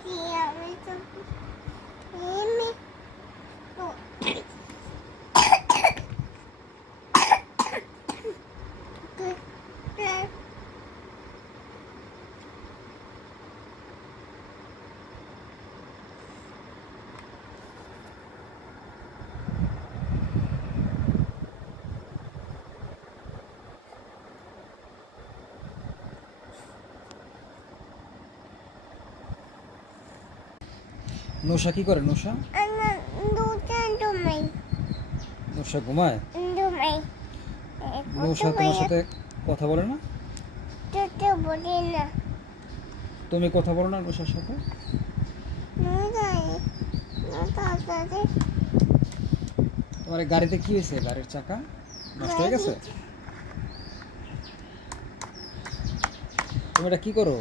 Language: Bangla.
কি আমি তো এমনি তো নৌশা কি করে? নৌশা আমার দুটা ডুমাই নৌশা ঘুমায়? ডুমাই নৌশা তোমার সাথে কথা বলে না? তো বলি না তুমি কথা বলো না নৌশার সাথে? নয় তাড়াতাড়ি তোমার এই গাড়িতে কি হয়েছে? গাড়ির চাকা নষ্ট হয়ে গেছে? তুমি এটা কি করো?